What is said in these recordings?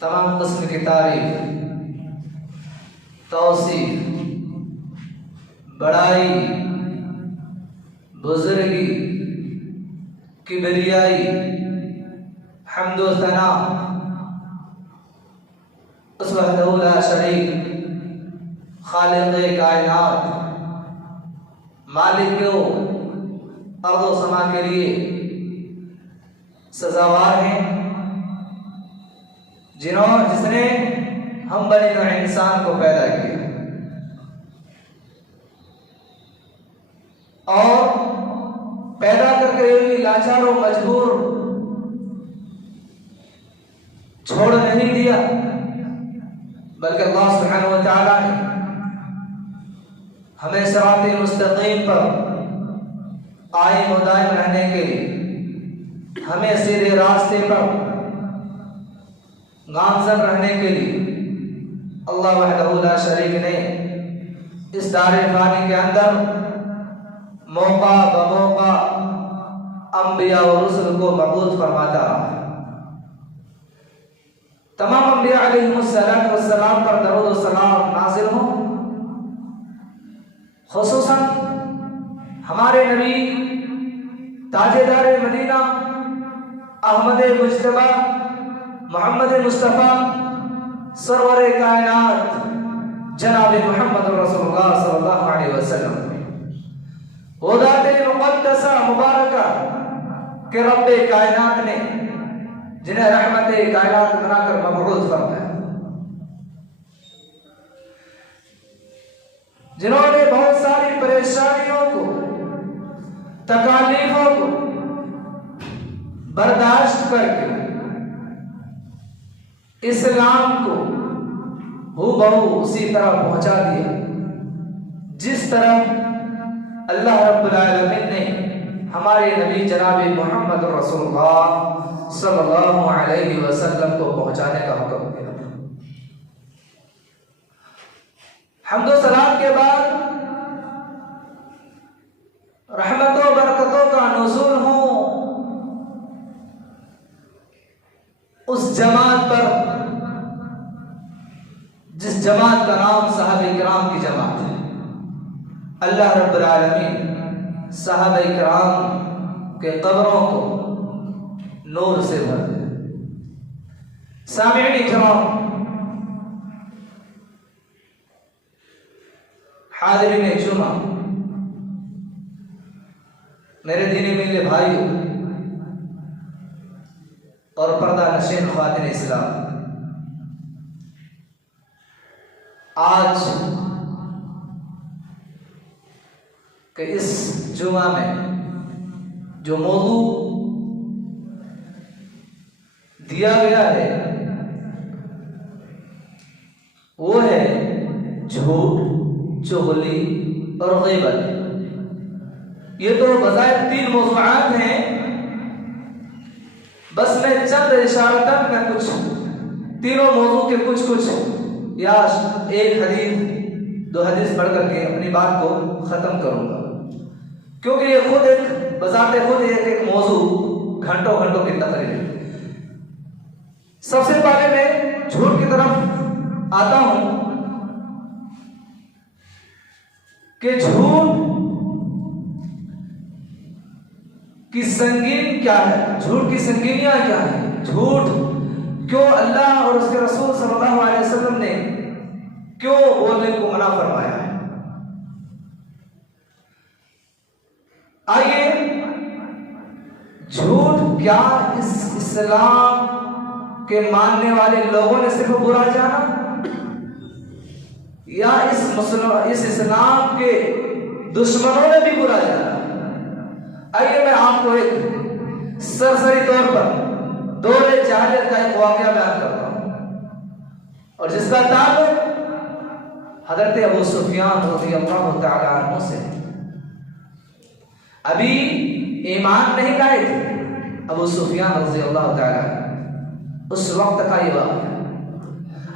तमाम किस्म की तारीफ, तौसीफ, बड़ाई, बुजुर्गी, किबरियाई, हम्दो सना उस वहदहु ला शरीक खालिक़े कायनात मालिक को अर्ज़ व समा के लिए सजावार हैं जिसने हम बने इंसान को पैदा किया और पैदा करके लाचार और मजबूर छोड़ नहीं दिया, बल्कि अल्लाह सुब्हानहु व तआला ने हमें सिरात मुस्तकीम पर कायम व दायम रहने के लिए, हमें सीधे रास्ते पर गामज़न रहने के लिए अल्लाह वहदहु ला शरीक ने इस दारे फानी के अंदर मौका बमौका अंबिया और रुsul को मबूद फरमाता रहा। तमाम अंबिया अलैहिस्सलाम पर दरूद व सलाम नाज़िल हो। खुसूसन हमारे नबी ताजेदार मदीना अहमद मुज्तबा मोहम्मद मुस्तफ़ा सरवर कायनात जनाब मोहम्मद रसूलुल्लाह सल्लल्लाहु अलैहि वसल्लम वो ज़ात मुक़द्दसा मुबारका कि रब्बे कायनात ने जिन्हें रहमते कायनात बनाकर मबऊस फरमाया, जिन्होंने बहुत सारी परेशानियों को, तकालीफों को बर्दाश्त करके इस्लाम को हूबहू उसी तरह पहुंचा दिया जिस तरह अल्लाह रब्बुल आलमीन ने हमारे नबी जनाब मोहम्मद रसूलुल्लाह सल्लल्लाहु अलैहि वसल्लम को पहुंचाने का हुक्म दिया। हम्द व सलात के बाद रहमतों बरकतों का नुज़ूल हो उस जमात पर जिस जमात का नाम सहाबा किराम की जमात है। अल्लाह रब्बुल आलमीन सहाबा किराम के कब्रों को नूर से भर दे। सामिईन किराम, हाज़िरीन जुमा, मेरे दीनी मिले भाइयों और पर्दा नशीन ख्वातीन इस्लाम, आज के इस जुमा में जो मौजू दिया गया है वो है झूठ, चुगली और ग़ीबत। ये तो बज़ाहिर 3 मौज़ूआत हैं, बस मैं चंद इशारतन में कुछ तीनों मौजू के कुछ या एक हदीस 2 हदीस पढ़ करके अपनी बात को खत्म करूंगा, क्योंकि ये खुद एक बजाते खुद एक मौजू घंटों की तकरीर है। सबसे पहले मैं झूठ की तरफ आता हूं कि झूठ की संगीन क्या है, झूठ की संगीनियां क्या है, झूठ क्यों अल्लाह और उसके रसूल सल्लल्लाहु अलैहि वसल्लम ने क्यों बोलने को मना फरमाया है। आइए, झूठ क्या इस इस्लाम के मानने वाले लोगों ने सिर्फ बुरा जाना या इस इस्लाम के दुश्मनों ने भी बुरा जाना। आइए मैं आपको एक सरसरी तौर पर दौरे जहालियत का एक वाक़या बयान करता हूं और जिसका ताल्लुक हज़रत अबू सुफियान रज़ियल्लाहु तआला अन्हु से। अभी ईमान नहीं लाए थे अबू सुफियान रज़ियल्लाहु तआला, उस वक्त का ये वाक़या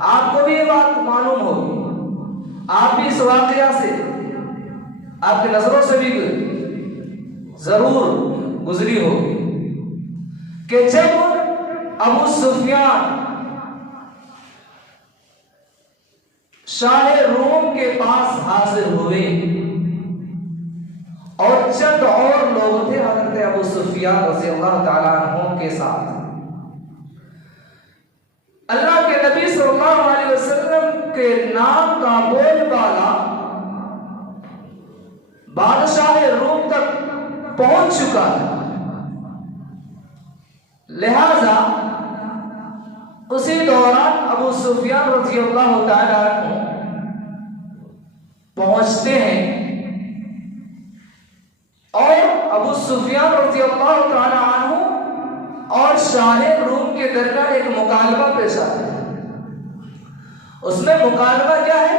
आपको भी ये बात मालूम होगी, आप भी इस वाक़या से आपकी नजरों से भी जरूर गुजरी होगी कि जब अबू सुफियान शाह रोम के पास हाजिर हुए और चंद और लोग थे हज़रत अबू सुफियान रज़ियल्लाहु तआला अन्हु के साथ, अल्लाह के नबी सल्लल्लाहु अलैहि वसल्लम के नाम का बोलबाला बादशाह रोम तक पहुंच चुका है। लिहाजा उसी दौरान अबू सुफियान रज़ियल्लाहु तआला अन्हु पहुंचते हैं और अबू सुफियान रज़ियल्लाहु तआला अन्हु और शाह रूम के दरमियान एक मुकालमा पेश आता है। उसमें मुकालमा क्या है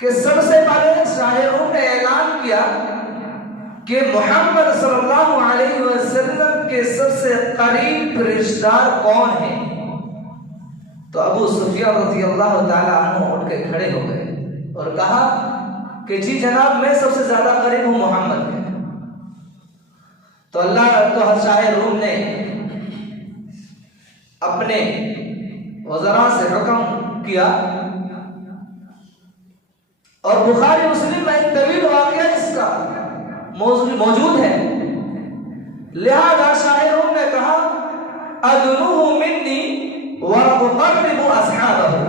कि सबसे पहले शाह रूम ने ऐलान किया कि मोहम्मद सल्लल्लाहु अलैहि वसल्लम के सबसे करीब रिश्तेदार कौन है। तो अबू सुफियान रज़ियल्लाहु तआला अन्हु उठ के खड़े हो गए और कहा कि जी जनाब, मैं सबसे ज्यादा करीब हूं मोहम्मद के। तो अल्लाह शाह रूम ने अपने वज़रा से हुक्म किया और बुखारी मुस्लिम में एक तवील वाक़या इसका मौजूद है। लिहाजा शाह रूम ने कहा अदनुहु मिन्नी व उक़र्रिबु अस्हाबहु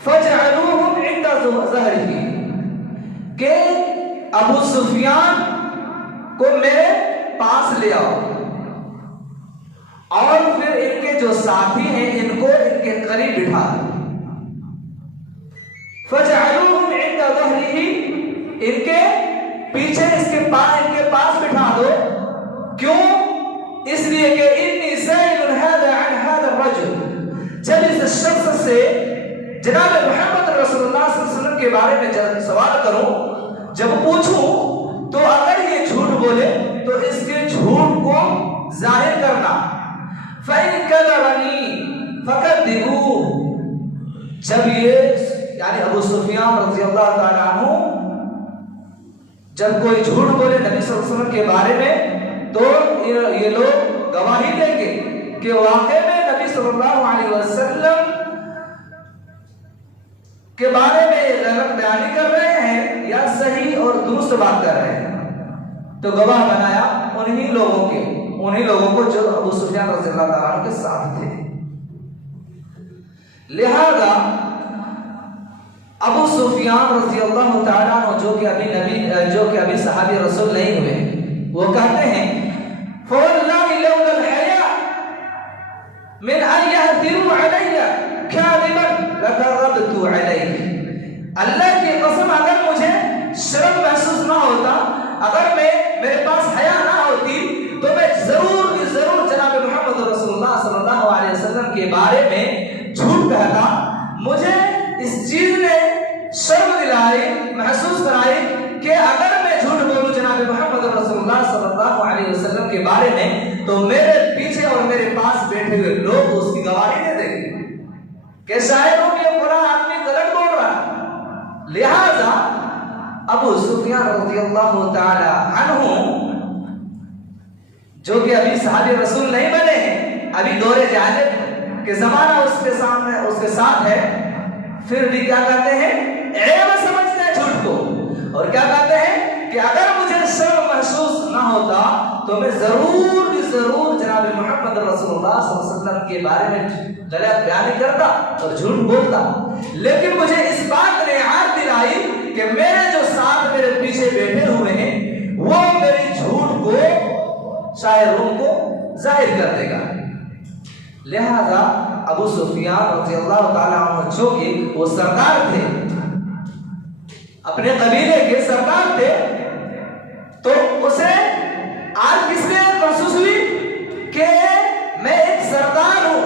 फजअलूहुम इंदा ज़हरिही, के अबू सुफियान को मेरे पास ले आओ और फिर इनके जो साथी हैं इनको इनके करीब बिठा दो। फजअलूहुम इंदा ज़हरिही, इनके पीछे इनके पास बिठा दो। क्यों? इसलिए कि इन्नी साइलुन हादा अन हादा रजुल, जब इस शख्स से जनाब मोहम्मद रसूलुल्लाह सल्लल्लाहु अलैहि वसल्लम के बारे में जब सवाल करूं, जब पूछूं, तो अगर ये झूठ बोले तो इसके झूठ को जाहिर करना। फ़इन कज़बनी फ़कज़्ज़िबूहु, जब ये यानी अबू सुफियान रज़ियल्लाहु ताला अन्हु जब कोई झूठ बोले नबी सल्लल्लाहु अलैहि वसल्लम के बारे में, तो ये लोग गवाही देंगे कि वाकई में नबी सल्लल्लाहु अलैहि वसल्लम के बारे में गलत बयानी कर रहे हैं या सही और दुरुस्त बात कर रहे हैं। तो गवाह बनाया उन्हीं लोगों को जो अबू सुफियान रज़ियल्लाहु ताला अन्हु के साथ थे। लिहाजा अबू सुफियान रज़ियल्लाहु ताला अन्हु जो कि अभी सहाबी रसूल नहीं हुए, वो कहते हैं फवल्लाहि लौलल हया मिन अन यहदिरू अलैया काज़िबन लकज़बतु अलैहि, अल्लाह की कसम अगर मुझे शर्म महसूस ना होता, अगर मेरे पास हया ना होती, तो मैं जरूर जनाब मोहम्मद रसूलुल्लाह सल्लल्लाहु अलैहि वसल्लम के बारे में झूठ कहता। मुझे इस चीज ने शर्म दिलाई, महसूस कराई कि अगर मैं झूठ बोलूं जनाब मोहम्मद रसूलुल्लाह सल्लल्लाहु अलैहि वसल्लम के बारे में, तो मेरे पीछे और मेरे पास बैठे हुए लोग उसकी गवाही दे देंगे कि शायद ये बुरा आदमी गलत बोल रहा है। लिहाजा अबू सुफियान रज़ियल्लाहु ताला अन्हु जो कि अभी सहाबी रसूल नहीं बने हैं, अभी दौरे जाहिलियत के जमाना उसके साथ है, फिर भी क्या कहते हैं, ऐब समझते हैं झूठ को, और क्या कहते हैं कि अगर मुझे शर्म महसूस ना होता तो मैं जरूर जनाब मोहम्मद रसूलुल्लाह सल्लल्लाहु अलैहि वसल्लम के बारे में गलत बयानी करता और झूठ बोलता। लेकिन मुझे इस बात ने याद दिलाई कि मेरे जो साथ मेरे पीछे बैठे हुए हैं वो मेरी झूठ को शायद उनको जाहिर कर देगा। लिहाजा अबू सुफियान रज़ियल्लाहु ताला अन्हु जो कि वो सरदार थे, अपने कबीले के सरदार थे, तो उसे आज किसने महसूस हुई कि मैं एक सरदार हूं,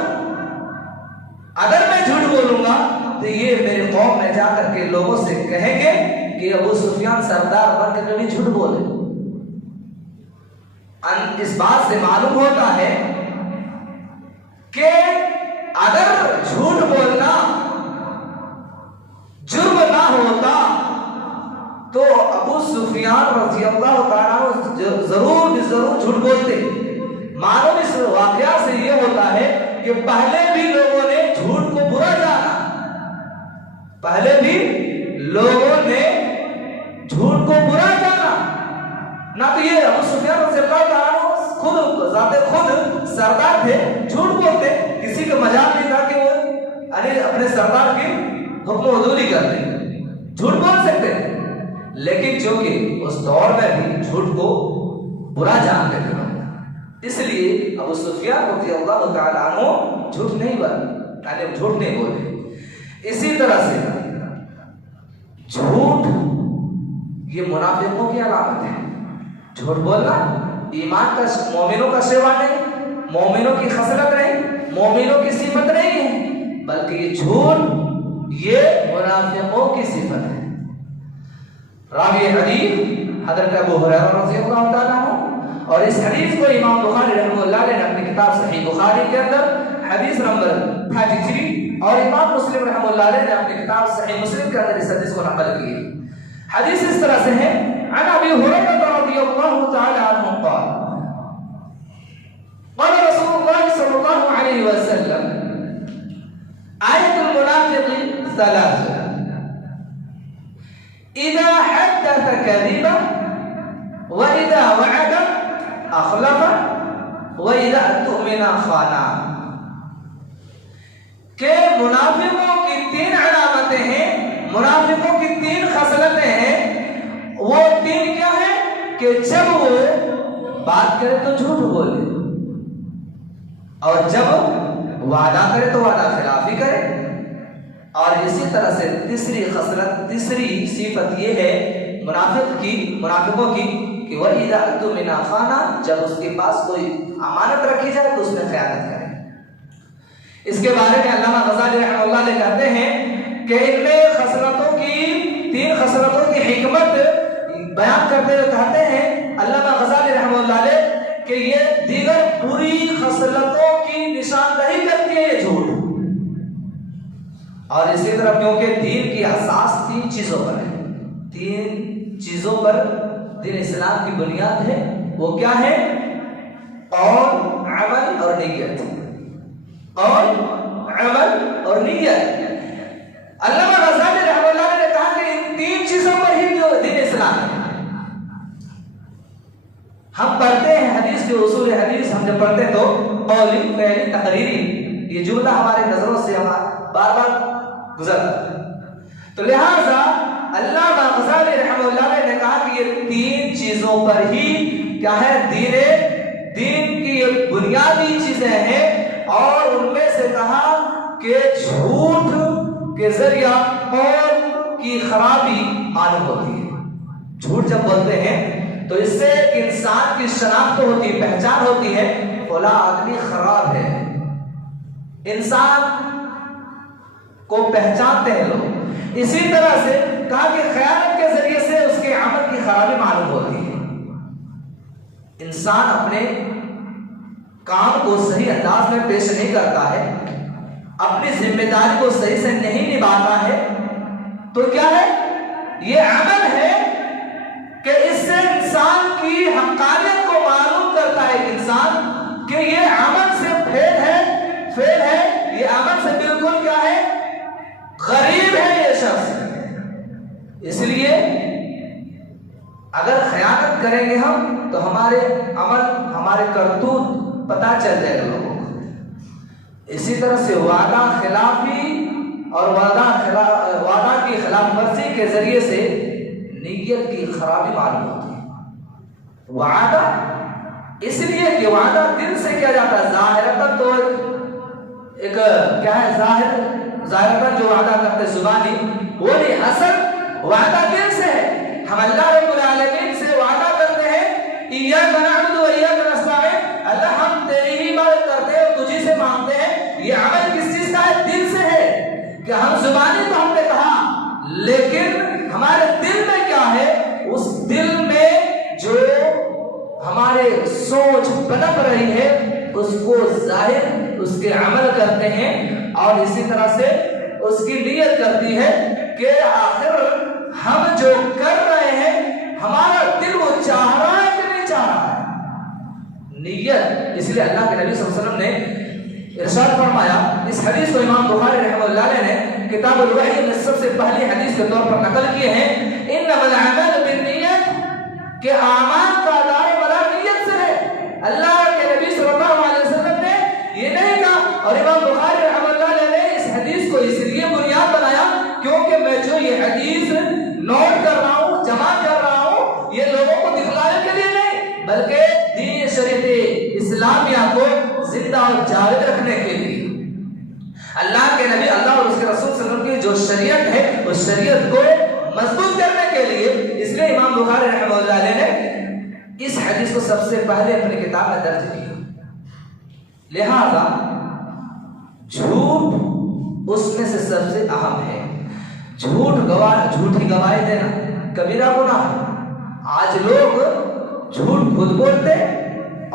अगर मैं झूठ बोलूंगा तो ये मेरे कौम में जाकर के लोगों से कहेंगे कि अबू सुफियान सरदार बनकर कभी झूठ बोले। इस बात से मालूम होता है कि अगर झूठ बोलना जुर्म ना होता तो अबू सुफियान रज़ियल्लाहु ताला जरूर झूठ बोलते। मालूम इस वाकया से यह होता है कि पहले भी लोगों ने झूठ को बुरा जाना, ना तो ये अबू सुफियान रज़ियल्लाहु ताला खुद सरदार थे, झूठ बोलते, किसी का मजाक नहीं था कि वो अपने सरदार की हुक्म अदूली करते, झूठ बोल सकते। लेकिन जो कि उस दौर में भी झूठ को बुरा जानते थे, इसलिए अबू सुफियान रज़ियल्लाहु ताला अन्हु झूठ नहीं बोले। इसी तरह से झूठ ये मुनाफिकों की अलामत है। झूठ बोलना ईमान का, मोमिनों का सेवा नहीं, मोमिनों की खसलत नहीं, मोमिनों की सिफत नहीं है, बल्कि ये झूठ ये मुनाफिकों की सिफत है। रावी हदीस हज़रत अबू हुरैरा रज़ियल्लाहु ताला अन्हु, और इस हदीस को इमाम बुखारी रहमतुल्लाह अलैह ने अपनी किताब सहीह बुखारी के अंदर हदीस नंबर 33 और इमाम मुस्लिम रहमतुल्लाह अलैह ने अपनी किताब सहीह मुस्लिम के अंदर इस हदीस को नकल की है। हदीस इस तरह से है, अन अबी हुरैरा रज़ियल्लाहु ताला अन्हु क़ाल क़ाल रसूलुल्लाह सल्लल्लाहु अलैहि वसल्लम आयतुल मुनाफ़िक़ि सलास इज़ा हद्दथ कज़िबा व इज़ा वअदा अख़लफ़ा व इज़ा तुमिना ख़ाना। के मुनाफिकों की 3 अलामतें हैं, मुनाफिकों की 3 खसलतें हैं। वो 3 कि जब वो बात करे तो झूठ बोले और जब वादा करे तो वादा खिलाफी करे। और इसी तरह से तीसरी सिफत ये है मुनाफिकों की कि वह इज़ा अतमिना खाना, जब उसके पास कोई अमानत रखी जाए तो उसमें खयानत करे। इसके बारे में अल्लामा गज़ाली रहमतुल्लाह अलैह कहते हैं कि इनमें तीन खसलतों की हिकमत बयान करते हुए कहते हैं अल्लामा गज़ाली रहमतुल्लाह अलैह कि ये दीगर पूरी खसलतों की निशानदही करती है ये झूठ। और इसी तरह क्योंकि दीन की असास 3 चीजों पर है, 3 चीजों पर दीन इस्लाम की बुनियाद है। वो क्या है? और अमल और नियत, और अमल और नियत। अल्लामा गज़ाली रहमतुल्लाह ने कहा कि इन 3 चीजों पर ही दीन इस्लाम है। हम पढ़ते हैं हदीस के उसूल हदीस, हम जब पढ़ते हैं तो कौली, फ़िली, तकरीरी, ये जुमला हमारे नजरों से बार बार गुजरता। तो लिहाजा अल्लामा गज़ाली रहमतुल्लाह ने कहा कि ये 3 चीजों पर ही क्या है, दीन की ये बुनियादी चीजें हैं। और उनमें से कहा कि झूठ के जरिया कौम की खराबी मालूम होती है। झूठ जब बोलते हैं तो इससे इंसान की शनाख्त होती है, पहचान होती है, फला आदमी खराब है, इंसान को पहचानते हैं लोग। इसी तरह से कहा कि खयानत के जरिए से उसके अमल की खराबी मालूम होती है। इंसान अपने काम को सही अंदाज में पेश नहीं करता है, अपनी जिम्मेदारी को सही से नहीं निभाता है, तो क्या है, ये अमल है कि इससे इंसान की हक़ानियत को मालूम करता है इंसान कि ये अमल से फेल है, ये अमल से बिल्कुल क्या है, गरीब है ये शख्स। इसलिए अगर खयानत करेंगे हम तो हमारे अमल, हमारे करतूत पता चल जाएगा लोगों को। इसी तरह से वादा खिलाफी और वादा की खिलाफ वर्जी के जरिए से नीयत की खराबी मालूम होती है। वादा इसलिए कि वादा दिल से किया जाता है, ज़ाहिरतन तो एक क्या है, ज़ाहिरतन जो वादा करते जुबानी, वो नहीं, असल वादा दिल से है। हम अल्लाह रब्बुल आलमीन से वादा करते हैं, इय्याका नअबुदु व इय्याका नस्तईन, अल्लाह हम तेरी ही इबादत करते हैं और तुझी से मांगते हैं। ये अमल किस चीज का है? दिल से है कि हम जुबानी तो हमने कहा, लेकिन हमारे दिल में क्या है, उस दिल में जो हमारे सोच पनप रही है उसको जाहिर उसके अमल करते हैं। और इसी तरह से उसकी नीयत करती है कि आखिर हम जो कर रहे हैं हमारा दिल वो चाह रहा है कि नहीं चाह रहा है, नीयत। इसलिए अल्लाह के नबी सल्लल्लाहु अलैहि वसल्लम ने इरशाद फरमाया, इस हदीस को इमाम बुखारी रहमतुल्लाह अलैह ने किताबुल वही में सबसे पहली हदीस के तौर पर नकल किए हैं, इन्नमल अमालु बिन्नियत, कि आमाल का दारोमदार नियत से है। अल्लाह के नबी सल्लल्लाहु अलैहि वसल्लम ने ये नहीं कहा, और इमाम बुखारी रहमतुल्लाह अलैह ने इस हदीस को इसलिए बुनियाद बनाया क्योंकि मैं जो ये हदीस नोट कर रहा हूँ, जमा कर रहा हूँ, ये लोगों को दिखलाने के लिए नहीं, बल्कि दीन शरीयत इस्लामिया को जिंदा और जावेद रखने के लिए। अल्लाह के नबी, अल्लाह और उसके रसूल सल्लल्लाहु अलैहि वसल्लम की जो शरीयत है उस शरीयत को मजबूत करने के लिए, इसलिए इमाम बुखारी रहमतुल्लाह अलैह ने इस हदीस को सबसे पहले अपनी किताब में दर्ज किया। लिहाजा झूठ उसमें से सबसे अहम है। झूठी गवाही देना कबीरा गुनाह है। आज लोग झूठ खुद बोलते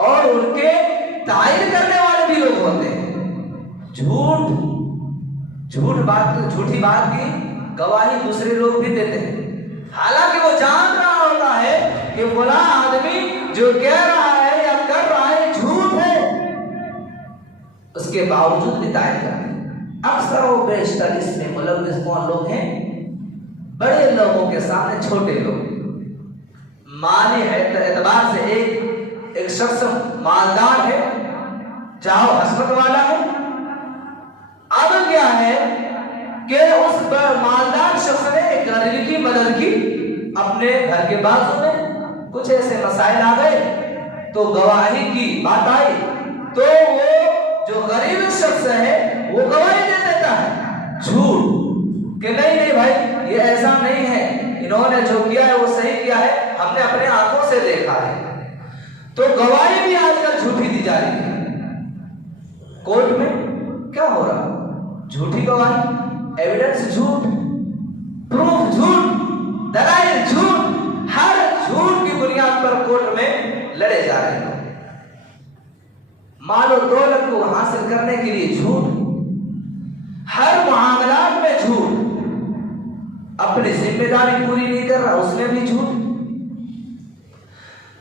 और उनके तायीद करने वाले भी लोग होते हैं। झूठी बात की गवाही दूसरे लोग भी देते हैं, हालांकि वो जान रहा होता है कि फला आदमी जो कह रहा है या कर रहा है झूठ है, उसके बावजूद भी तायीद करते हैं। अक्सर वो बेशतर इसमें मुलव्विस कौन लोग हैं? बड़े लोगों के सामने छोटे लोग। माली एतबार से एक शख्स मालदार है, चाहो हस्बत वाला है, अब क्या है कि उस मालदार शख्स ने एक गरीब की मदद की अपने घर के बाजू में, कुछ ऐसे मसाइल आ गए तो गवाही की बात आई तो वो जो गरीब शख्स है वो गवाही दे देता है झूठ कि नहीं भाई ये ऐसा नहीं है, इन्होंने जो किया है वो सही किया है, हमने अपने आंखों से देखा है। तो गवाही भी आजकल झूठी दी जा रही है। कोर्ट में क्या हो रहा, झूठी गवाही, एविडेंस झूठ, प्रूफ झूठ, दलाइल झूठ, हर झूठ की बुनियाद पर कोर्ट में लड़े जा रहे हैं। माल और दौलत को हासिल करने के लिए झूठ, हर मामलात में झूठ, अपनी जिम्मेदारी पूरी नहीं कर रहा उसमें भी झूठ।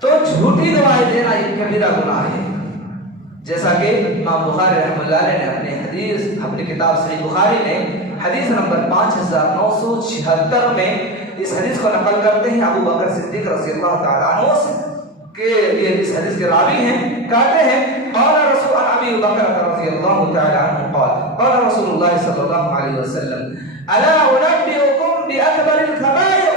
तो झूठी गवाही देना एक कबीरा गुनाह है। जैसा कि इमाम बुखारी रहमतुल्लाह अलैह ने अपनी किताब सही बुखारी ने हदीस नंबर 5976 में इस हदीस को नकल करते हैं अबू बकर सिद्दीक रज़ियल्लाहु ताला अन्हु से कि ये इस हदीस के रावी हैं, कहते हैं क़ाल रसूल अबी बकर रज़ियल्लाहु ताला अन्हु क़ाल रसूलुल्लाह सल्लल्लाहु अलैहि वसल्लम अला उनब्बिउकुम बिअकबरिल कबाइर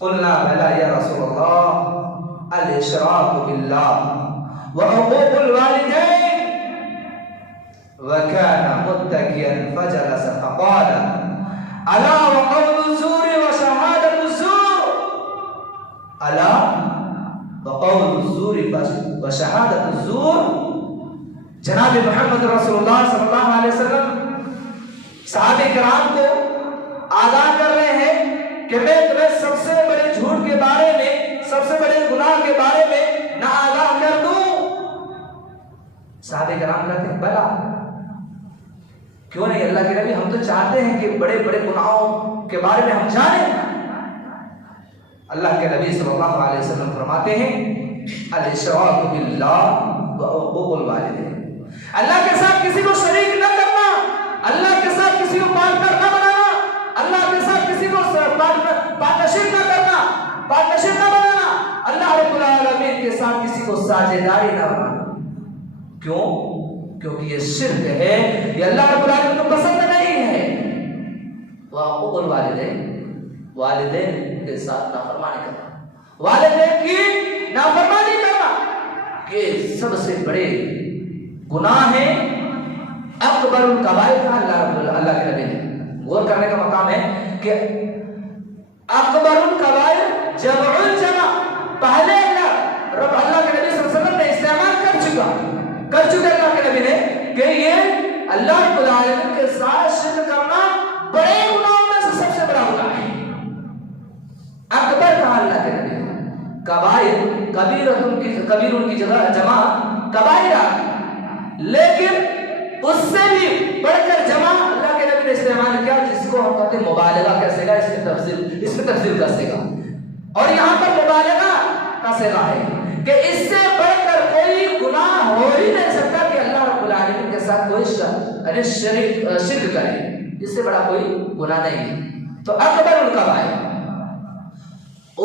क़ुलना बला या रसूलल्लाह अल इशराकु बिल्लाह व हुकूकुल वालिदैन व काना मुत्तकियन फजलस फक़ाल अला व क़ौलु ज़ूर व शहादतु ज़ूर अला व क़ौलु ज़ूर व शहादतु ज़ूर। जनाब मोहम्मद रसूलुल्लाह सल्लल्लाहु अलैहि वसल्लम सहाबे किराम को आगाह कर रहे हैं कि मैं तुम्हें सबसे बड़े झूठ के बारे में, सबसे बड़े गुनाह के बारे में ना आगाह कर दूं। सहाबे किराम कहते हैं भला क्यों नहीं अल्लाह के नबी, हम तो चाहते हैं कि बड़े बड़े गुनाहों के बारे में हम जानें। अल्लाह के नबी सल्लल्लाहु अलैहि वसल्लम फरमाते हैं अल इशराकु बिल्लाह व हुकूकुल वालिदैन, अल्लाह के साथ किसी को शरीक न करना, अल्लाह के साथ किसी को पार्टनर न बनाना, अल्लाह के साथ किसी को पार्टनरशिप न करना, पार्टनरशिप न बनाना, अल्लाह रब्बुल आलमीन के साथ किसी को साझेदारी न बनाना। क्यों? क्योंकि ये शिर्क है, ये अल्लाह रब्बुल आलमीन को पसंद नहीं है। व हुकूकुल वालिदैन, वालिदैन के साथ नाफरमानी करना, वालिदैन की नाफरमानी करना, ये सबसे बड़े गुनाह है। अकबरुल कबाइर का अल्लाह के नबी ने गौर करने का मकाम है कि अकबरुल कबाइर जमउल जमा पहले अल्लाह के नबी सल्लल्लाहु अलैहि वसल्लम ने इस्तेमाल कर चुके अल्लाह के नबी ने कि ये अल्लाह रब्बुल आलमीन के साथ शिर्क करना बड़े गुनाहों में से सबसे बड़ा गुनाह है। अकबर कहा अल्लाह के नबी ने, कबाइर कबीरुन की जगह जमा कबाइरा, लेकिन उससे भी बढ़कर जमा अल्लाह के नबी ने इस्तेमाल किया जिसको हम कहते हैं मुबालगा का सेगा, इसमें तफसील का सेगा। और यहाँ पर मुबालगा का सेगा है कि इससे बढ़कर कोई गुनाह हो ही नहीं सकता कि अल्लाह रब्बुल आलमीन के साथ कोई शिर्क करे, इससे बड़ा कोई गुनाह नहीं है। तो अकबर उनका भाई,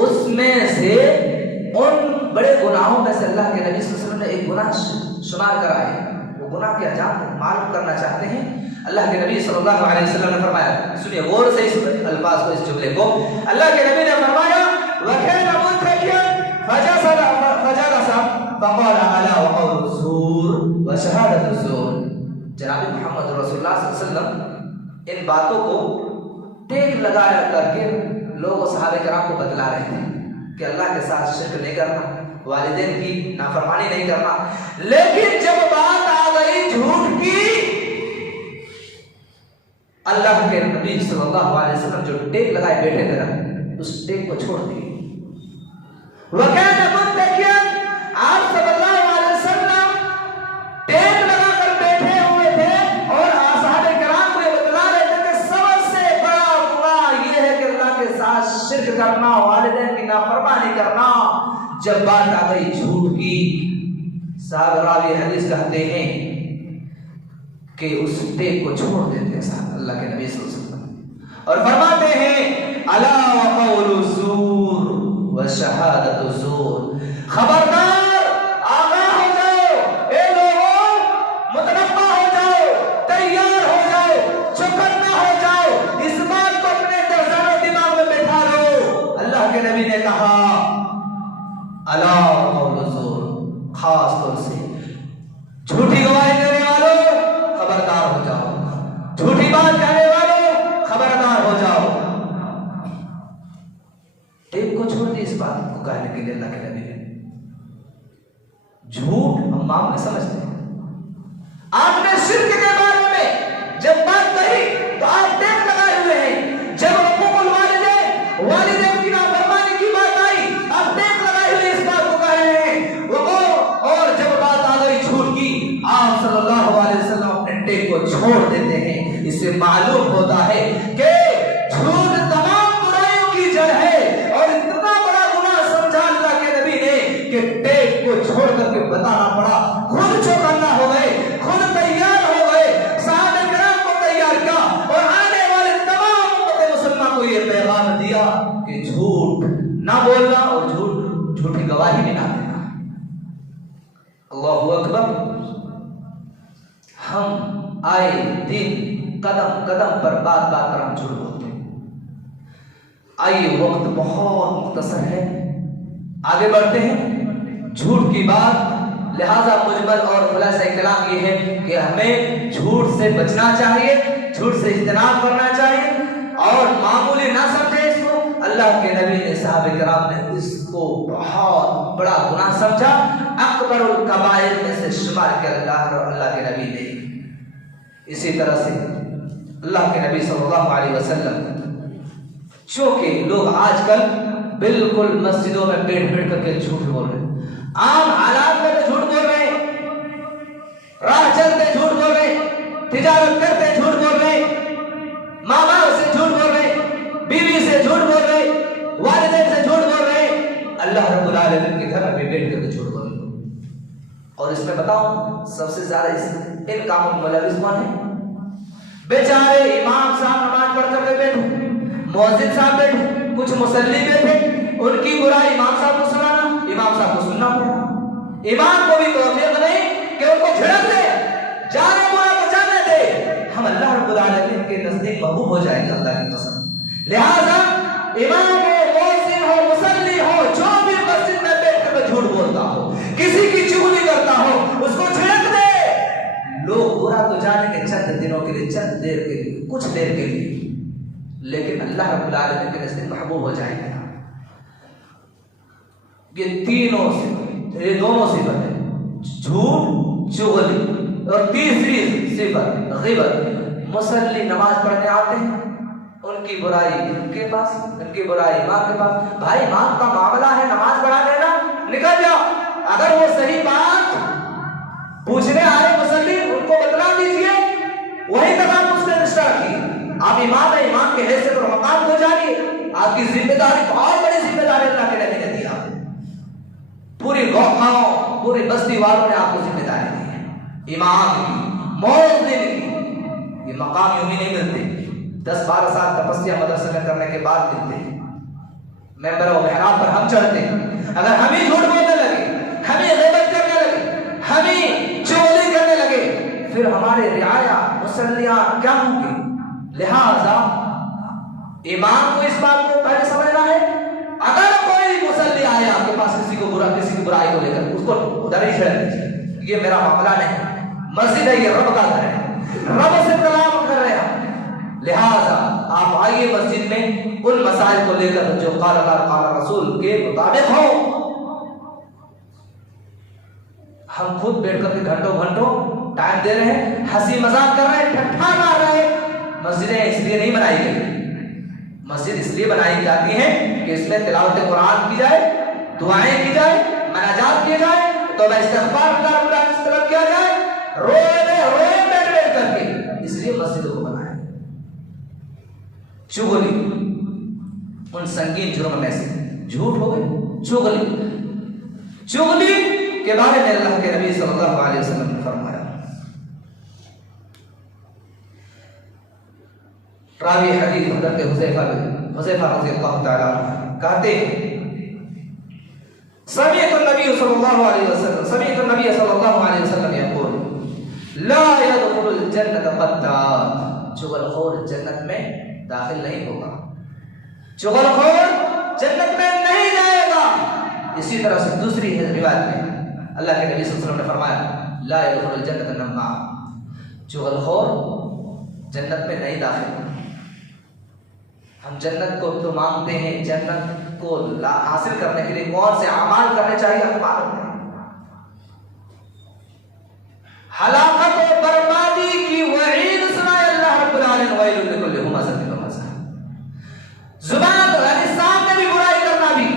उसमें से उन बड़े गुनाहों में से अल्लाह के नबी सल्लल्लाहु अलैहि वसल्लम ने एक गुनाह शुमार करा है। वो गुनाह के अंजाम मालूम करना चाहते हैं। अल्लाह के नबी सल्लल्लाहु अलैहि वसल्लम ने फरमाया, सुनिए गौर से इस अल्फाज को, इस जुमले को। अल्लाह के नबी ने फरमाया वकाना मुतकियन फजलसा फक़ाल अला व क़ौलु ज़ूर व शहादतु ज़ूर। जनाब मोहम्मद रसूलुल्लाह सल्लल्लाहु अलैहि वसल्लम इन बातों को टेक लगाया करके लोगों सहाबे किराम को बतला रहे थे कि अल्लाह के साथ शिर्क नहीं करना, वालिदैन की नाफरमानी नहीं करना। लेकिन जब बात आ गई झूठ की, अल्लाह के नबी सल्लल्लाहु अलैहि वसल्लम जो टेक लगाए बैठे थे ना, उस टेक को छोड़ दिए। वकाना मुत्तकियन, आप सल्लल्लाहु अलैहि वसल्लम टेक लगाकर बैठे हुए थे और असहाबे किराम को ये बतला रहे थे कि सबसे बड़ा गुनाह ये है कि अल्लाह के साथ शिर्क करना, वालिदैन की नाफरमानी करना। जब बात आ गई झूठ की, साहब रावी हदीस कहते हैं कि उस टेक को छोड़ देते हैं अल्लाह के नबी सल्लल्लाहु अलैहि वसल्लम और फरमाते हैं अला व क़ौलु ज़ूर व शहादतु ज़ूर। खबरदार, आगाह हो जाओ, ए लोगों, मुतनब्बा हो जाओ, तैयार हो जाओ, चौकन्ना हो जाओ, इस बात को अपने दिमाग में बैठा लो। अल्लाह के नबी ने कहा अला कौल ज़ूर, खास तौर से झूठी गवाही देने वालों खबरदार हो जाओ, झूठी बात कहने वालों खबरदार हो जाओ। एक को छोड़ दी इस बात को कहने के लिए अल्लाह के नबी ने। झूठ हम मामले समझते हैं। आपने शिर्क के बारे में जब बात कही तो आप देख लगाए हुए हैं। जब हुकूकुल वालिदैन की नाफरमानी की बात आई, आप देख लगाए हुए इस बात को कह रहे हैं वो। और जब बात आ गई झूठ की, आप सल्लल्लाहु अलैहि वसल्लम अपने टेक को छोड़ देते हैं। इससे मालूम होता है कि झूठ तमाम बुराइयों की जड़ है। और इतना बड़ा गुनाह समझा अल्लाह के नबी ने कि टेक को छोड़ करके बताना पड़ा। खुद चौकन्ना हो गए, खुद तैयार हो गए, साहबे किराम को तैयार किया और आने वाले तमाम उम्मत मुसलमान को यह पैगाम दिया कि झूठ ना बोलना और झूठी गवाही भी ना देना। अल्लाहु अकबर। हम आए दिन कदम कदम पर बात पर हम झूठ बोलते हैं। आइए, वक्त बहुत मुख्तसर है, आगे बढ़ते हैं। झूठ की बात, लिहाजा मुजमल और खुलासा कलाम ये है कि हमें झूठ से बचना चाहिए, झूठ से इज्तनाब करना चाहिए और मामूली ना समझे इसको। अल्लाह के नबी ने, साहबे किराम ने इसको बहुत बड़ा गुनाह समझा, अकबरुल कबाइर में से शुमार किया अल्लाह के नबी ने। इसी तरह से अल्लाह के नबी सल्लल्लाहु अलैहि वसल्लम, चूंकि लोग आजकल बिल्कुल मस्जिदों में बैठ करके झूठ बोल रहे हैं, आम हालात में तो झूठ बोल रहे हैं, राह चलते झूठ बोल रहे हैं, तिजारत करते झूठ बोल रहे हैं, माँ बाप से झूठ बोल रहे हैं, बीवी से झूठ बोल रहे हैं, वालिदैन से झूठ बोल रहे हैं, अल्लाह रब्बुल आलमीन के घर में बैठ करके झूठ बोल रहे हैं। और इसमें बताऊं सबसे ज्यादा इन कामों में मुलविस कौन है? बेचारे इमाम साहब नमाज पढ़ कर बैठे, मुअज्जिन साहब बैठे, कुछ मुसल्ली बैठे, उनकी बुराई इमाम साहब को सुनाना, इमाम साहब को सुनना पड़ा। इमाम को भी तौफीक नहीं कि उनको झिड़क दे, जाने बुरा बचाने दे। हम अल्लाह रब्बुल आलमीन के नजदीक महबूब हो जाएंगे, अल्लाह की कसम। लिहाजा इमाम हो, मुअज्जिन हो, मुसल्ली हो, जो भी मस्जिद में बैठकर झूठ बोलता हो, किसी की चुगली करता हो, उसको झिड़क दे। लोग बुरा तो जानेंगे चंद दिनों के लिए, चंद देर के लिए, कुछ देर के लिए, लेकिन अल्लाह रब्बुल आलमीन के नज़दीक महबूब हो जाएंगे। ये तीनों से, ये दोनों सिफत है, झूठ, चुगली और तीसरी सिफत ग़ीबत। मुसल्ली नमाज पढ़ने आते हैं, उनकी बुराई उनके पास, उनकी बुराई इमाम के पास। भाई इमाम का मामला है, नमाज पढ़ा देना, निकल जाओ। अगर वो सही बात पूछने आ रहे मुसल्ली, उनको बतला दीजिए, वही तक आप उससे रिश्ता रखिए। आप इमाम है, इमाम के हैसियत और मकाम को जानिए। आपकी जिम्मेदारी, बहुत बड़ी जिम्मेदारी अल्लाह के नबी ने दिया। पूरी गांव, पूरी बस्ती वालों ने आपको जिम्मेदारी दी है, इमाम की, मुअज्जिन की। ये मकाम यूं ही नहीं मिलते, 10-12 साल तपस्या मदरसे में करने के बाद मिलते हैं। मेंबर और मेहराब पर हम चढ़ते हैं। अगर हम ही झूठ बोलने लगे, हम ही ग़ीबत करने लगे, हम ही चुगली करने लगे, फिर हमारे रियाया मुसल्लियां क्या होंगे? लिहाजा इमाम को इस बात को पहले समझना है। अगर कोई मुसल्ली आए आपके पास किसी की बुराई को लेकर, उसको उधर ही छोड़ दीजिए। ये मेरा मामला नहीं, मस्जिद है, ये रब का घर है, रब से कलाम कर रहे हैं। लिहाजा आप आइए मस्जिद में उन मसाइल को लेकर जो क़ाल अल्लाह क़ाल रसूल के मुताबिक हो। हम खुद बैठ करके घंटों घंटों टाइम दे रहे हैं, हंसी मजाक कर रहे हैं, ठट्ठा मार रहे हैं। मस्जिदें इसलिए नहीं बनाई गई, मस्जिद इसलिए बनाई जाती है कि इसमें तिलावत कुरान की जाए, दुआएं की जाए, मनाजात किए जाए, तो मैं इस्तिग़फ़ार किया जाए, रोए बैठ करके, इसलिए मस्जिदों को बनाया। चुगली उन संगीन जुर्म में से झूठ हो गई, चुगली के बारे में अल्लाह के नबी सल्लल्लाहु अलैहि वसल्लम ने फरमाया। रावी हदीस हज़रत हुज़ैफ़ा रज़ियल्लाहु ताला कहते हैं, समीअतु नबी सल्लल्लाहु अलैहि वसल्लम यक़ूल ला यदखुलुल जन्नत क़त्तात, चुगलखोर जन्नत में दाखिल नहीं होगा। चुगलखोर जन्नत में इसी तरह से दूसरी रिवायत में अल्लाह के नबी सल्लल्लाहु अलैहि वसल्लम ने फरमाया, ला यदखुलुल जन्नत नम्मा, चुगलखोर जन्नत में नहीं दाखिल होगा। हम जन्नत को तो मांगते हैं, जन्नत को हासिल करने के लिए कौन से अमाल करने चाहिए हमें मालूम है। हलाकत और बर्बादी की वईद सुनाए अल्लाह रब्बुल आलमीन, वैलुल लिकुल्लि हुमज़तिन लुमज़ा। जुबान यानी सामने भी बुराई करना भी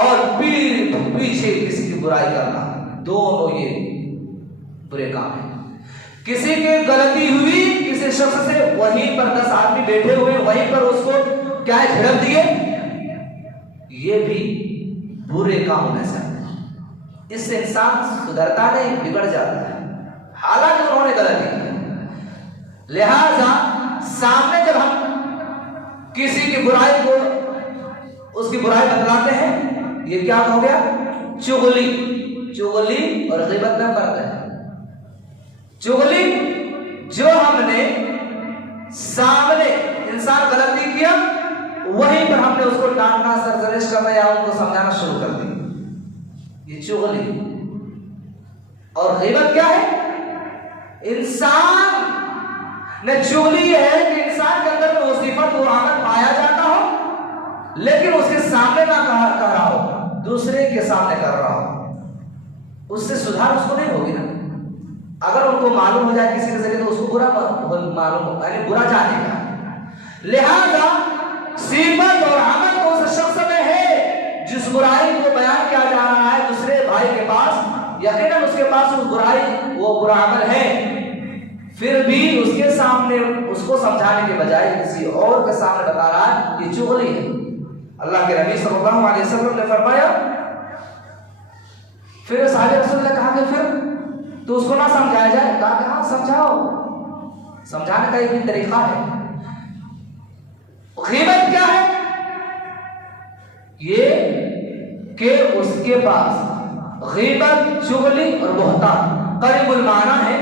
और पीछे किसी की बुराई करना, दोनों ये बुरे काम है। किसी की गलती हुई किसी शख्स से, वहीं पर 10 आदमी बैठे हुए, वहीं पर उसको क्या झड़प दिए, ये भी बुरे काम में से। इससे इंसान सुधरता नहीं, बिगड़ जाता है, हालांकि उन्होंने गलती की। लिहाजा सामने जब हम किसी की बुराई को, उसकी बुराई बतलाते हैं, ये क्या हो गया, चुगली। चुगली और ग़ीबत में फर्क है। चुगली जो हमने सामने इंसान गलती किया, वहीं पर हमने उसको डांटना, सरजरिश करना या उनको समझाना शुरू कर दिया, ये चुगली। और ग़ीबत क्या है, इंसान ने चुगली है कि इंसान के अंदर वो सिफत वो आमद पाया जाता हो, लेकिन उसके सामने ना कर रहा हो, दूसरे के सामने कर रहा हो, उससे सुधार उसको नहीं होगी ना। अगर उनको मालूम हो जाए किसी के जरिए, तो उसको बुरा मालूम हो, यानी बुरा जानेगा। लिहाजा सिफत और आमद को उस शख्स में है जिस बुराई को बयान किया जा रहा है दूसरे भाई के पास, यकीनन उसके पास वो बुराई, वो बुरा अमल है, फिर भी उसके सामने उसको समझाने के बजाय किसी और के सामने बता रहा है, ये चुगली है। अल्लाह के नबी सल्लल्लाहु अलैहि वसल्लम ने फरमाया, फिर साहब रसूल ने कहा कि फिर तो उसको ना समझाया जाए, कहा कि हाँ समझाओ, समझाने का एक ही तरीका है। ग़ीबत क्या है, ये कि उसके पास ग़ीबत, चुगली और बहतान करीबुल माना है।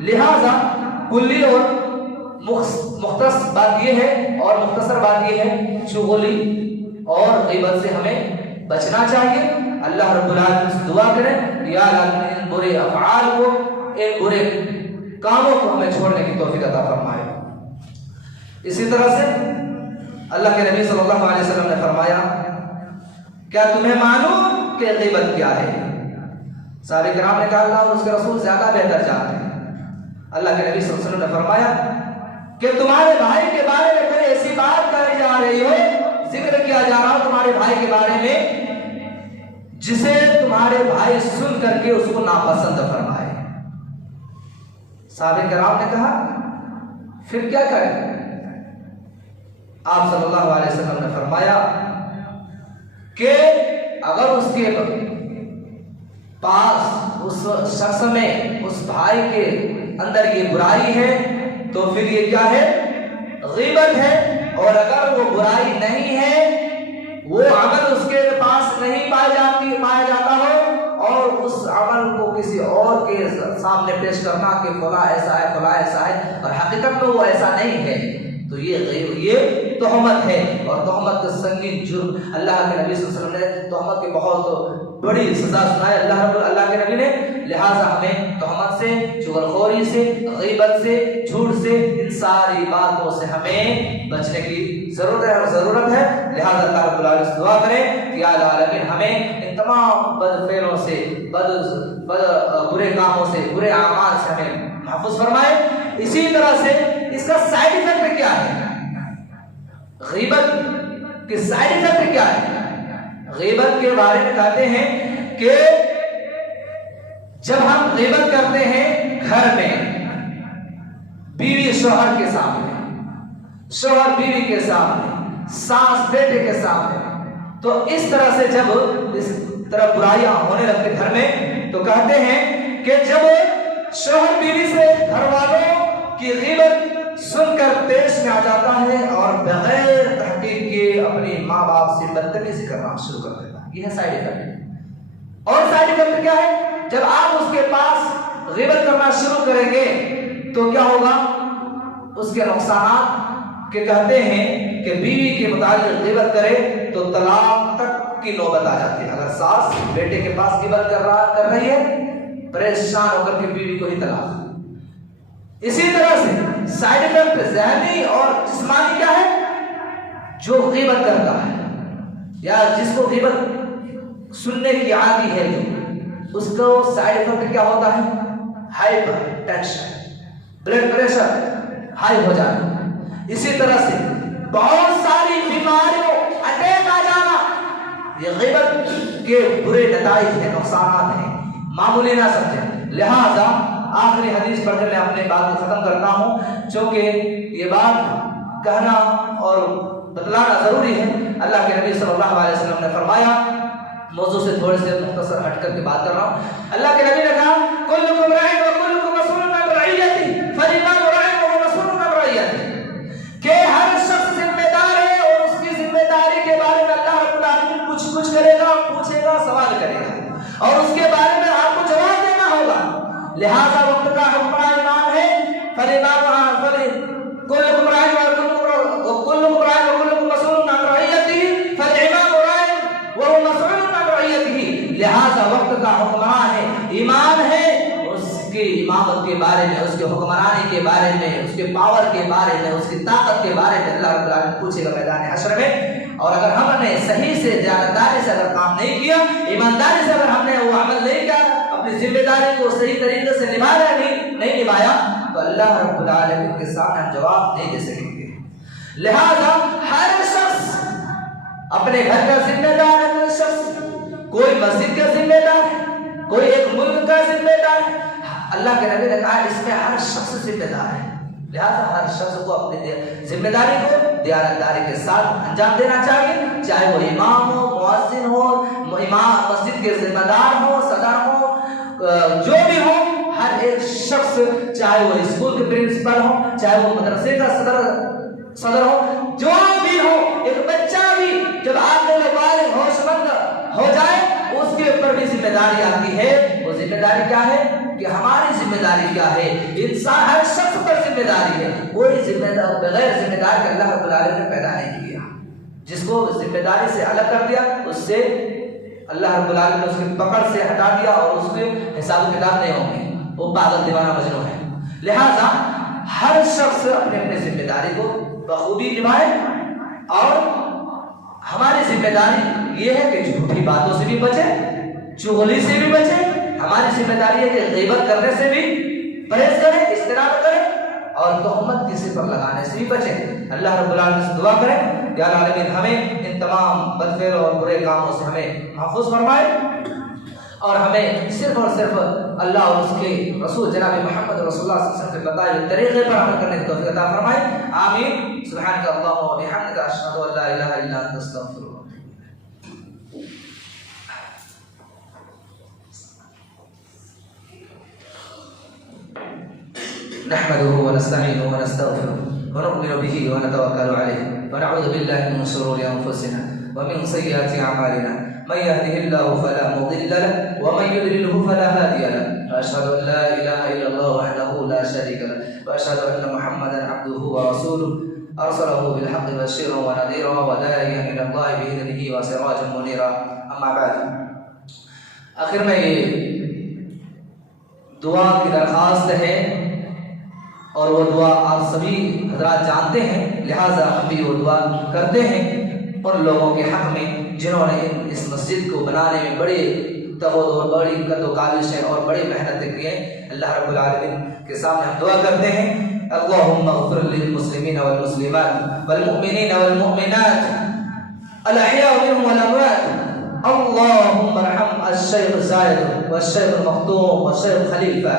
लिहाजा कुल्ली और मुख्तस बात ये है और मुख्तसर बात ये है, चुगली और ग़ीबत से हमें बचना चाहिए। अल्लाह रब्बुल आलमीन से दुआ करें, या अल्लाह इन बुरे अफ़आल को, इन बुरे कामों को हमें छोड़ने की तौफीक अता फरमाए। इसी तरह से अल्लाह के नबी सल्लल्लाहु अलैहि वसल्लम ने फरमाया, क्या तुम्हें मालूम कि ग़ीबत क्या है? साहबे किराम ने कहा, अल्लाह और उसके रसूल ज्यादा बेहतर जानते हैं। अल्लाह के नबी सल्लल्लाहु अलैहि वसल्लम ने फरमाया कि तुम्हारे भाई के बारे में कोई ऐसी बात कही जा रही हो, जिक्र किया जा रहा हो तुम्हारे भाई के बारे में, जिसे तुम्हारे भाई सुन करके उसको नापसंद फरमाए। साहबे किराम ने कहा, फिर क्या करें? आप सल्लल्लाहु अलैहि वसल्लम ने फरमाया कि अगर उसके पास, उस शख्स में, उस भाई के अंदर ये बुराई है, तो फिर ये क्या है, ग़ीबत है। और अगर वो बुराई नहीं है, वो अमल उसके पास नहीं पाया जाता हो, और उस अमल को किसी और के सामने पेश करना कि फला ऐसा है, फला ऐसा है, और हकीकत में वो ऐसा नहीं है, तो ये तोहमत है। और तोहमत का संगीन जुर्म, अल्लाह के नबी सल्लल्लाहु अलैहि वसल्लम ने तोहमत की बहुत बड़ी सजा सुनाई अल्लाह के नबी ने। लिहाजा हमें तोहमत से, चुगलखोरी से, ग़ीबत से, झूठ से, इन सारी बातों से हमें बचने की ज़रूरत है। लिहाजा अल्लाह रब्बुल आलमीन से दुआ करें कि या आलमीन हमें इन तमाम बदफेलों से, बुरे कामों से, बुरे आमाल से हमें महफूज फरमाए। इसी तरह से इसका साइड इफेक्ट क्या है, ग़ीबत के साइड इफेक्ट क्या है? ग़ीबत के बारे में कहते हैं कि जब हम ग़ीबत करते हैं घर में, बीवी शौहर के सामने, शौहर बीवी के सामने, सास बेटे के सामने, तो इस तरह से जब इस तरह बुराइयां होने लगती घर में, तो कहते हैं कि जब शौहर बीवी से घर वालों की ग़ीबत सुनकर पेश में आ जाता है और बगैर तहकीक के अपने माँ बाप से बदतमीजी करना शुरू कर देता है, यह है साइड इफेक्ट। और साइड इफेक्ट क्या है? जब आप उसके पास ग़ीबत करना शुरू करेंगे तो क्या होगा, उसके नुकसान के कहते हैं कि बीवी के मुताबिक गिबत करे तो तलाक तक की नौबत आ जाती है। अगर सास बेटे के पास गिबत कर रही है, परेशान होकर के बीवी को ही तलाक। इसी तरह से साइड इफेक्ट ज़हनी और जिस्मानी क्या है? जो गिबत करता है या जिसको गिबत सुनने की आदत है, जो उसको साइड इफेक्ट क्या होता है? Hyper tension, blood pressure high हो जाना। इसी तरह से बहुत सारी बीमारियों, अटैक आ जाना, ये गिबत के बुरे नताइज हैं, नुकसानात हैं, मामूली ना समझें। लिहाजा आखिरी हदीस पढ़कर मैं अपने बात को खत्म करता हूँ, क्योंकि ये बात कहना और बतलाना जरूरी है। अल्लाह के नबी सल्लल्लाहु अलैहि वसल्लम ने फरमाया, मौजू से थोड़े से मुख्तसर हट करके बात कर रहा हूँ। अल्लाह के नबी ने कहा, कुल्लुकुम राइन व कुल्लुकुम मसऊलुन अन रइयतिही, फलिमाम राइन व मसऊलुन अन रइयतिही, के हर शख्स जिम्मेदार है और उसकी जिम्मेदारी के बारे में अल्लाह रब्बुल आलमीन कुछ कुछ करेगा, पूछेगा, सवाल करेगा और उसके बारे में आपको जवाब देना होगा। लिहाजा वक्त का हुक्म ईमान है, फलिमाम कुल्लुकुम राइन व कुल्लुकुम राइन व कुल्लुकुम मसऊलुन अन रइयतिही, फलिमाम राइन व मसऊलुन अन रइयतिही। लिहाजा वक्त का हुक्मरान है, ईमान है, उसकी इमामत के बारे में, उसके हुक्मरानी के बारे में, उसके पावर के बारे में, उसकी ताकत के बारे में अल्लाह रब्बुल आलमीन पूछेगा मैदान हश्र में। और अगर हमने सही से, ज़िम्मेदारी से अगर काम नहीं किया, ईमानदारी से अगर हमने वो अमल नहीं किया, अपनी जिम्मेदारी को सही तरीके से निभाया नहीं निभाया, तो अल्लाह रब्बुल आलमीन के सामने हम जवाब नहीं दे सकेंगे। लिहाजा हर शख्स अपने घर का जिम्मेदार है, कोई शख्स, कोई मस्जिद का जिम्मेदार है, कोई एक मुल्क का जिम्मेदार है। अल्लाह के नबी ने कहा इसमें हर शख्स जिम्मेदार है। लिहाजा हर शख्स को अपनी जिम्मेदारी को दियानतदारी के साथ अंजाम देना चाहिए, चाहे वो इमाम हो, मुअज्जिन हो, इमाम मस्जिद के जिम्मेदार हो, सदर हो, जो भी हो, हर एक शख्स, चाहे वो स्कूल के प्रिंसिपल हो, चाहे वो मदरसे का सदर हो, जो भी हो, एक बच्चा भी जब आगे बालिग होशमंद हो जाए, उसके ऊपर भी जिम्मेदारी आती है। वो जिम्मेदारी क्या है कि हमारी जिम्मेदारी क्या है? इंसान हर शख्स पर जिम्मेदारी है। कोई जिम्मेदार बगैर जिम्मेदार के अल्लाह रब्बुल आलमीन ने पैदा नहीं किया। जिसको जिम्मेदारी से अलग कर दिया, उससे अल्लाह रब्बुल आलमीन ने उसकी पकड़ से हटा दिया और उसके हिसाब किताब नहीं होंगे, वो पागल दीवाना मजनू है। लिहाजा हर शख्स अपने अपने जिम्मेदारी को बखूबी निभाए और हमारी जिम्मेदारी ये है कि झूठी बातों से भी बचे, चुगली से भी बचे। हमारी जिम्मेदारी है कि गीबत करने से भी परहेज करें, इज्तिनाब करें और तोहमत किसी पर लगाने से भी बचें। अल्लाह रब्बुल आलमीन से दुआ करें, या आलमीन हमें इन तमाम बदफेल और बुरे कामों से हमें महफूज फरमाए और हमें सिर्फ और सिर्फ अल्लाह और उसके रसूल जनाब मोहम्मद रसूलुल्लाह सल्लल्लाहु अलैहि वसल्लम के बताए हुए तरीके पर अमल करने की तौफीक अता फरमाए। आमीन। सुब्हानक अल्लाहुम्मा व बिहम्दिका अशहदु अन ला इलाहा इल्ला अंता अस्तगफिरुक। नहमदुहु व नस्तईनुहु व नस्तगफिरुहु व नु'मिनु बिही व नतवक्कलु अलैहि व नऊज़ु बिल्लाहि मिन शुरूरि अनफुसिना व मिन सय्यिआति अअमालिना मन यहदिहिल्लाहु फला मुदिल्ल लहु व मन युद्लिलहु फला हादिय लहु। अशहदु अन ला इलाहा इल्लल्लाह वहदहु ला शरीका लहु व अशहदु अन्न मुहम्मदन अब्दुहु व रसूलुहु अरसलहु बिल हक़्क़ि बशीरन व नज़ीरन व दाइयन इला अल्लाहि बिइज़निहि व सिराजन मुनीरा। अम्मा बाद, आखिर में ये दुआ की दरखास्त है और वो दुआ आप सभी हजरात जानते हैं, लिहाजा हम भी वो दुआ करते हैं उन लोगों के हक में जिन्होंने इस मस्जिद को बनाने में बड़े तगोद और बड़ी कद्दो काविशें और बड़ी मेहनतें की हैं। अल्लाह रब्बुल आलमीन के सामने हम दुआ करते हैं, अल्लाहुम्मा अग़फ़िर लिल मुस्लिमीन वल मुस्लिमात वल मुमिनीन वल मुमिनात अल अहयाउ मिनहुम वल अमवात। अल्लाहुम्मा अरहम अश-शैख़ ज़ायद व अश-शैख़ मख़दूम व अश-शैख़ खलीफा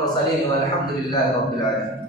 mursalin walhamdulillahi rabbil alamin.